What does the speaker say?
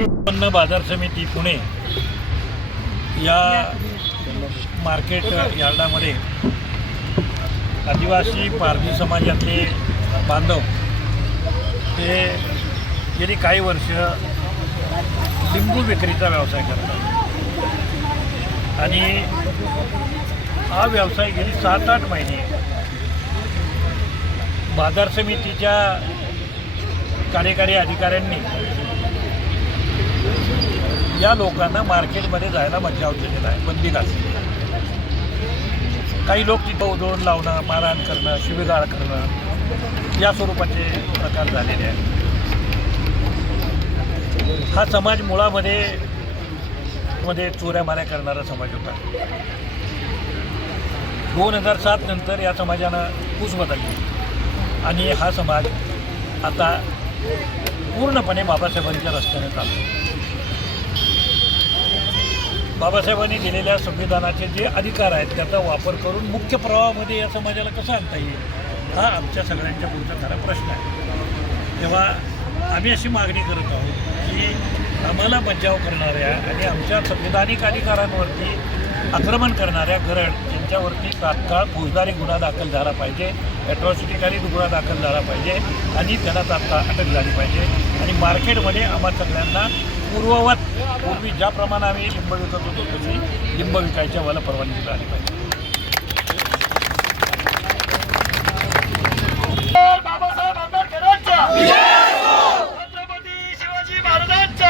उत्पन्न बाजार समिती पुणे या मार्केट यार्डामध्ये आदिवासी पारधी समाजातले बांधव ते गेली काही वर्ष लिंबू विक्रीचा व्यवसाय करतात. आणि हा व्यवसाय गेली सात आठ महिने. बाजार समितीच्या कार्यकारी अधिकाऱ्यांनी या लोकांना मार्केटमध्ये जायला म्हणजे मज्जाव दिला आहे बंदी घातली. काही लोक तिथं उधळून लावणं मारहाण करणं शिवीगाळ करणं या स्वरूपाचे प्रकार झालेले आहेत. हा समाज मुळामध्ये मध्ये चोऱ्या माऱ्या करणारा समाज होता. दोन हजार सात नंतर या समाजानं कूच बदलली. आणि हा समाज आता पूर्णपणे बाबासाहेबांच्या रस्त्याने चालतो. बाबासाहेबांनी दिलेल्या संविधानाचे जे अधिकार आहेत त्याचा वापर करून मुख्य प्रवाहामध्ये या समाजाला कसं आणता येईल? हा आमच्या सगळ्यांच्या पुढचा खरा प्रश्न आहे. तेव्हा आम्ही अशी मागणी करत आहोत की आम्हाला बचाव करणाऱ्या आणि आमच्या संविधानिक अधिकारांवरती आक्रमण करणाऱ्या गरड यांच्यावरती तात्काळ फौजदारी गुन्हा दाखल झाला पाहिजे ॲट्रॉसिटीखाली गुन्हा दाखल झाला पाहिजे आणि त्यांना तात्काळ अटक झाली पाहिजे. आणि मार्केटमध्ये आम्हा सगळ्यांना पूर्ववत पूर्वी ज्याप्रमाणे आम्ही लिंब विकत होतो तशी लिंब विकायची आम्हाला परवानगी झाली पाहिजे.